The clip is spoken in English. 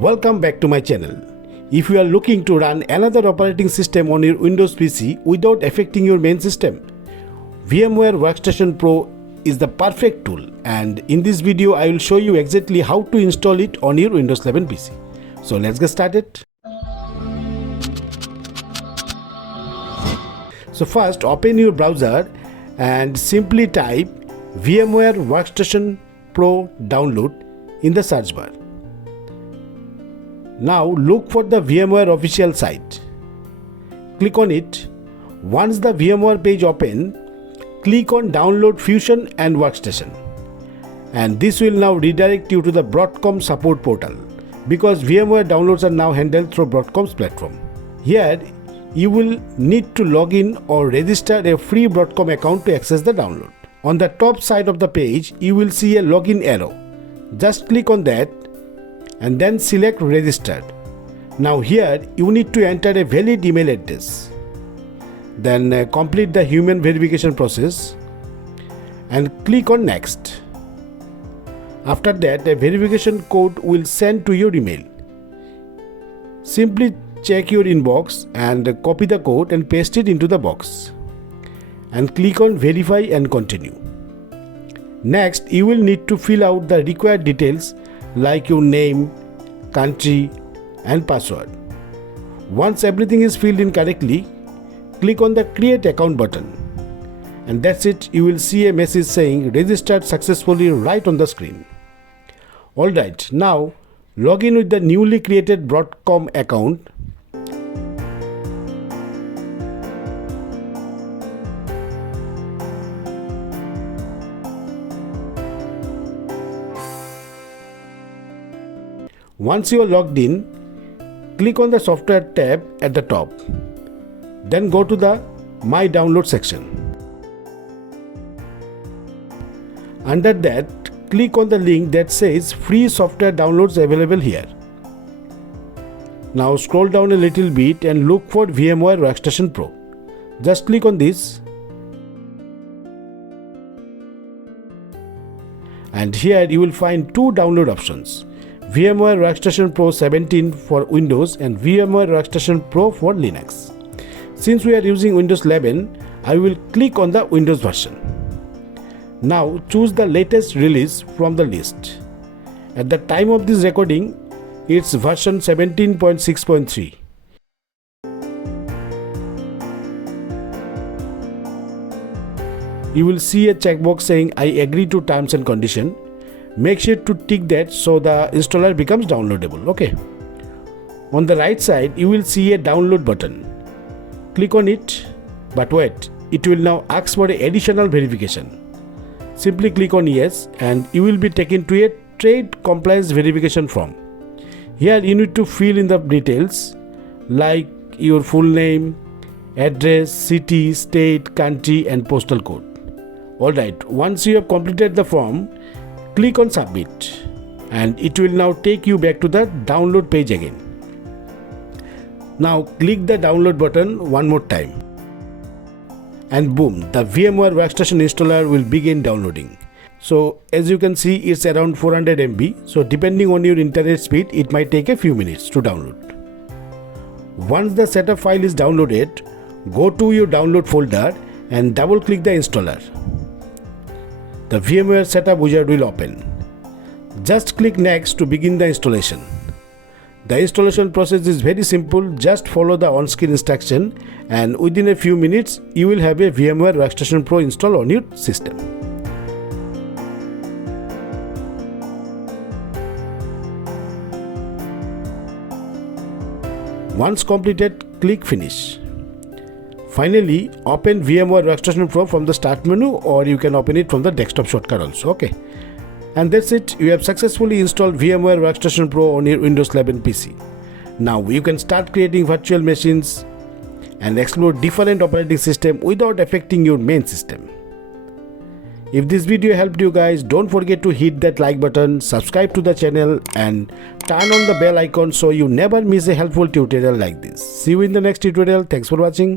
Welcome back to my channel. If you are looking to run another operating system on your Windows PC without affecting your main system, VMware Workstation Pro is the perfect tool, and in this video I will show you exactly how to install it on your Windows 11 PC. So let's get started. So first open your browser and simply type VMware Workstation Pro download in the search bar. Now look for the VMware official site. Click on it. Once the VMware page opens, click on Download Fusion and Workstation. And this will now redirect you to the Broadcom support portal, because VMware downloads are now handled through Broadcom's platform. Here you will need to log in or register a free Broadcom account to access the download. On the top side of the page you will see a login arrow. Just click on that and then select registered. Now here you need to enter a valid email address. Then complete the human verification process and click on next. After that, a verification code will send to your email. Simply check your inbox and copy the code and paste it into the box. And click on verify and continue. Next, you will need to fill out the required details like your name, country and password. Once everything is filled in correctly, click on the create account button. And that's it, you will see a message saying registered successfully right on the screen. Alright, now log in with the newly created Broadcom account. Once you are logged in, click on the software tab at the top. Then go to the My Download section. Under that, click on the link that says free software downloads available here. Now scroll down a little bit and look for VMware Workstation Pro. Just click on this. And here you will find two download options. VMware Workstation Pro 17 for Windows and VMware Workstation Pro for Linux. Since we are using Windows 11, I will click on the Windows version. Now choose the latest release from the list. At the time of this recording, it's version 17.6.3. You will see a checkbox saying I agree to terms and conditions. Make sure to tick that so the installer becomes downloadable. Okay. On the right side you will see a download button. Click on it, but wait, it will now ask for an additional verification. Simply click on yes and you will be taken to a trade compliance verification form. Here you need to fill in the details like your full name, address, city, state, country and postal code. Alright, once you have completed the form, click on submit and it will now take you back to the download page again. Now click the download button one more time. And boom, the VMware Workstation installer will begin downloading. So as you can see, it's around 400 MB. So depending on your internet speed, it might take a few minutes to download. Once the setup file is downloaded, go to your download folder and double click the installer. The VMware setup wizard will open. Just click next to begin the installation. The installation process is very simple. Just follow the on-screen instruction and within a few minutes you will have a VMware Workstation Pro installed on your system. Once completed, click finish. Finally, open VMware Workstation Pro from the start menu, or you can open it from the desktop shortcut also. Okay. And that's it. You have successfully installed VMware Workstation Pro on your Windows 11 PC. Now you can start creating virtual machines and explore different operating systems without affecting your main system. If this video helped you guys, don't forget to hit that like button, subscribe to the channel and turn on the bell icon so you never miss a helpful tutorial like this. See you in the next tutorial. Thanks for watching.